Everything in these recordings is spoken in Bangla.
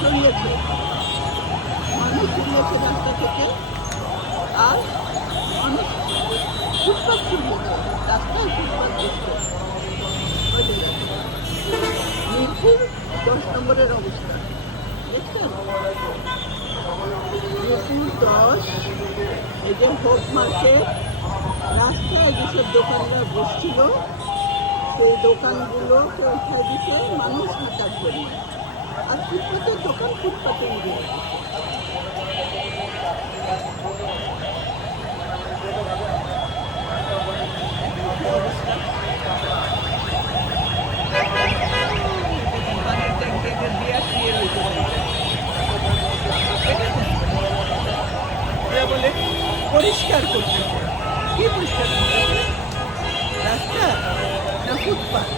সরিয়েছে মানুষ সরিয়েছে রাস্তা থেকে আর মানুষ ফুটপাথ সরিয়েছে রাস্তায় ফুটপাথ দিচ্ছে দশ নম্বরের অবস্থা দেখছেন মিরপুর দশ এই যে হোপ মার্কেট রাস্তায় যেসব দোকানদার বসছিল, সেই দোকানগুলোকে উঠায় দিতে মানুষ হাঁটার জন্য আর ফুটপাতের দোকান ফুটপাতে পরিষ্কার করতেছে কি পরিষ্কার করতেছে রাস্তা না ফুটপাথ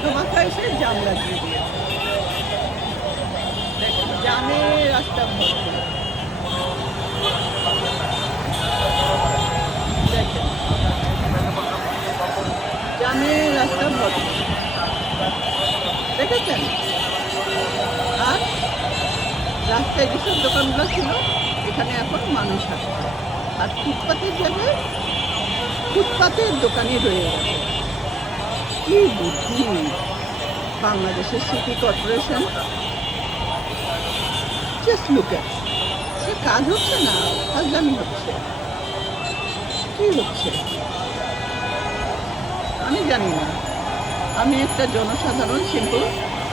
তো মাথায় এসে জাম লাগিয়ে দিয়েছে দেখেন, জামে রাস্তা ভর্তি জামে ভর্তি দেখেছেন? আর রাস্তায় যেসব দোকানগুলো ছিল, এখানে এখন মানুষ আছে। আর ফুটপাতের জায়গায় ফুটপাতের দোকানে রয়ে গেছে। কি বুদ্ধি! বাংলাদেশের সিটি কর্পোরেশন জাস্ট লুক সে কাজ হচ্ছে না, ফাজলামি হচ্ছে। কি হচ্ছে? আমি জানি না। আমি একটা জনসাধারণ সিম্পল